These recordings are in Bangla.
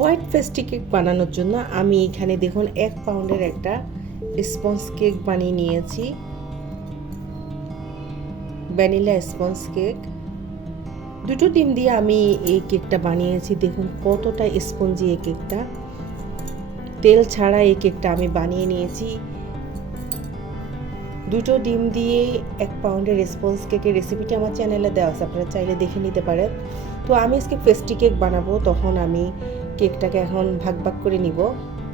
হোয়াইট পেস্ট্রি কেক বানানোর জন্য আমি এখানে দেখুন এক পাউন্ডের একটা স্পঞ্জ কেক বানিয়ে নিয়েছি। Vanilla sponge cake. দুটো ডিম দিয়ে আমি এই কেকটা বানিয়েছি। দেখুন কতটা স্পঞ্জি এই কেকটা। তেল ছাড়া এই কেকটা আমি বানিয়ে নিয়েছি। দুটো ডিম দিয়ে এক পাউন্ডের স্পঞ্জ কেকের রেসিপিটি আমার চ্যানেলে দেওয়া আছে। আপনারা চাইলে দেখে নিতে পারেন। তো আমি আজকে পেস্ট্রি কেক বানাবো। তখন আমি কেকটাকে এখন ভাগ ভাগ করে নিব।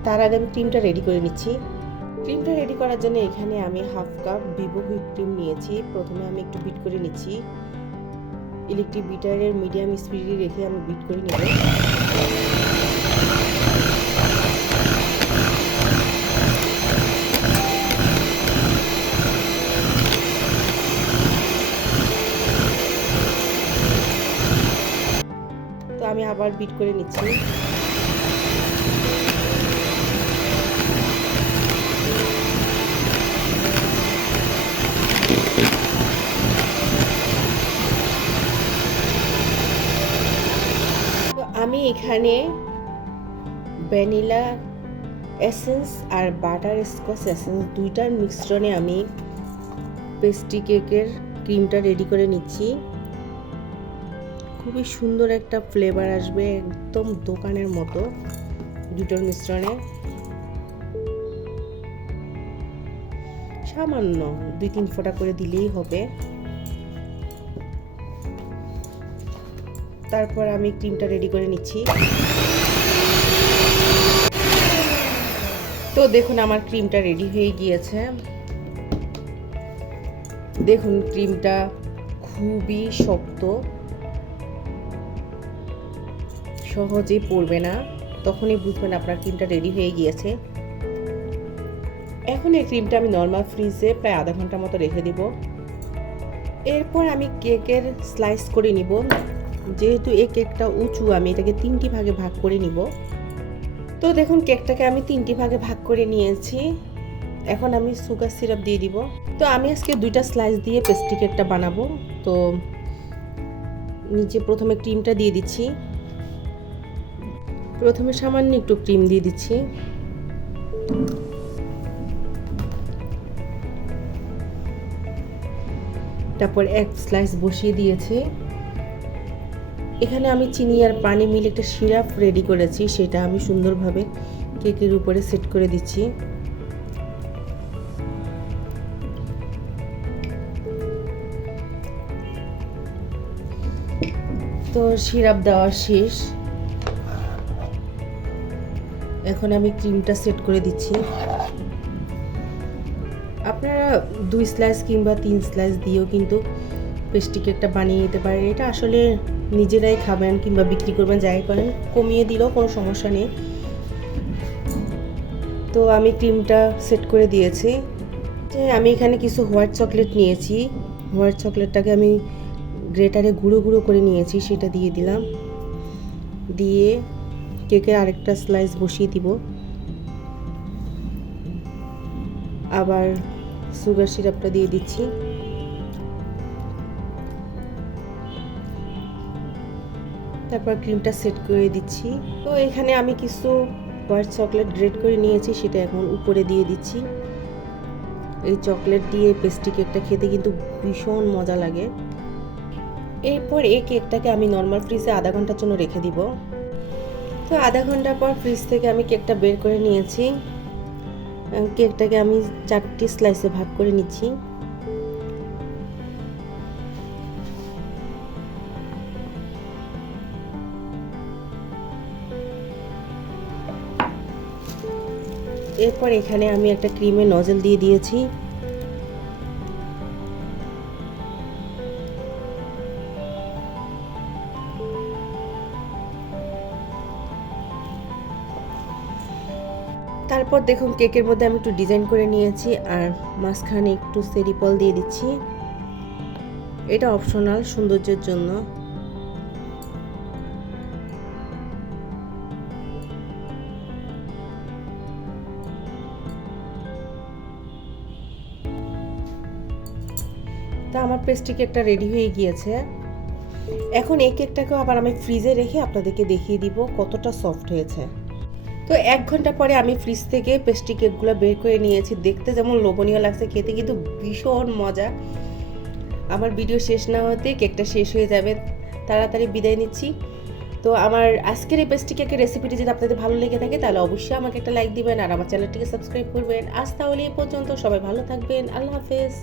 তার আগে আমি ক্রিমটা রেডি করে নিচ্ছি। ক্রিমটা রেডি করার জন্য এখানে আমি half cup Vivo whip cream নিয়েছি। প্রথমে আমি একটু বিট করে নিচ্ছি। ইলেকট্রিক বিটারের মিডিয়াম স্পিডে রেখে আমি বিট করে নেব। তো আমি আবার বিট করে নিচ্ছি। এখানে ভ্যানিলা এসেন্স আর বাটার স্কচ এসেন্স দুইটার মিশ্রণে আমি পেস্ট্রি কেকের ক্রিমটা রেডি করে নিচ্ছি। খুবই সুন্দর একটা ফ্লেভার আসবে একদম দোকানের মতো দুটোর মিশ্রণে। সামান্য দুই তিন ফোঁটা করে দিলেই হবে। তারপর আমি ক্রিমটা রেডি করে নিচ্ছি। তো দেখুন, আমার ক্রিমটা রেডি হয়ে গিয়েছে। দেখুন ক্রিমটা খুবই শক্ত। সহজে পড়বে না। তখনই বুঝবেন আপনার ক্রিমটা রেডি হয়ে গিয়েছে। এখন এই ক্রিমটা আমি নর্মাল ফ্রিজে প্রায় আধা ঘণ্টা মতো রেখে দিব। এরপর আমি কেকের স্লাইস করে নিব। যেহেতু এই কেকটা উঁচু, আমি এটাকে তিনটি ভাগে ভাগ করে নিব। তো দেখুন, কেকটাকে আমি তিনটি ভাগে ভাগ করে নিয়েছি। এখন আমি সুগার সিরাপ দিয়ে দিব। তো আমি আজকে দুইটা স্লাইস দিয়ে পেস্ট্রি কেকটা বানাবো। তো নিচে প্রথমে ক্রিমটা দিয়ে দিচ্ছি। প্রথমে সামান্য একটু ক্রিম দিয়ে দিচ্ছি। তারপর এক স্লাইস বসিয়ে দিয়েছি। এখানে আমি চিনি আর পানি মিলে একটা সিরাপ রেডি করেছি, সেটা আমি সুন্দরভাবে কেকের উপরে সেট করে দিচ্ছি। তো সিরাপ দেওয়া শেষ। এখন আমি ক্রিমটা সেট করে দিচ্ছি। আপনারা দুই স্লাইস কিংবা তিন স্লাইস দিয়েও কিন্তু পেস্ট্রি কেকটা বানিয়ে নিতে পারেন এটা আসলে নিজেরাই খাবেন কিংবা বিক্রি করবেন, যাই করেন, কমিয়ে দিলেও কোনো সমস্যা নেই। তো আমি ক্রিমটা সেট করে দিয়েছি। যে আমি এখানে কিছু হোয়াইট চকলেট নিয়েছি। হোয়াইট চকলেটটাকে আমি গ্রেটারে গুঁড়ো গুঁড়ো করে নিয়েছি, সেটা দিয়ে দিলাম। দিয়ে কেকের আরেকটা স্লাইস বসিয়ে দিব। আবার সুগার সিরাপটা দিয়ে দিচ্ছি। তারপর ক্রিমটা সেট করে দিচ্ছি। তো এখানে আমি কিছু হোয়াইট চকলেট গ্রেড করে নিয়েছি, সেটা এখন উপরে দিয়ে দিচ্ছি। এই চকলেট দিয়ে পেস্ট্রি কেকটা খেতে কিন্তু ভীষণ মজা লাগে। এরপর এই কেকটাকে আমি নর্মাল ফ্রিজে আধা ঘণ্টার জন্য রেখে দিব। তো আধা ঘণ্টা পর ফ্রিজ থেকে আমি কেকটা বের করে নিয়েছি। কেকটাকে আমি চারটি স্লাইসে ভাগ করে নিচ্ছি। এরপর এখানে আমি একটা ক্রিমের নজল দিয়ে দিয়েছি। তারপর দেখুন কেকের মধ্যে আমি একটু ডিজাইন করে নিয়েছি আর মাঝখানে একটু সেরিপল দিয়ে দিচ্ছি। এটা অপশনাল সৌন্দর্যের জন্য। তা আমার পেস্ট্রি কেকটা রেডি হয়ে গিয়েছে। এখন এই কেকটাকেও আবার আমি ফ্রিজে রেখে আপনাদেরকে দেখিয়ে দিব কতটা সফট হয়েছে। তো এক ঘণ্টা পরে আমি ফ্রিজ থেকে পেস্ট্রি কেকগুলো বের করে নিয়েছি। দেখতে যেমন লোভনীয় লাগছে, খেতে কিন্তু ভীষণ মজা। আমার ভিডিও শেষ না হতে কেকটা শেষ হয়ে যাবে। তাড়াতাড়ি বিদায় নিচ্ছি। তো আমার আজকের এই পেস্ট্রি কেকের রেসিপিটি যদি আপনাদের ভালো লেগে থাকে, তাহলে অবশ্যই আমাকে একটা লাইক দিবেন আর আমার চ্যানেলটিকে সাবস্ক্রাইব করবেন। আজ তাহলে এই পর্যন্ত। সবাই ভালো থাকবেন। আল্লাহ হাফেজ।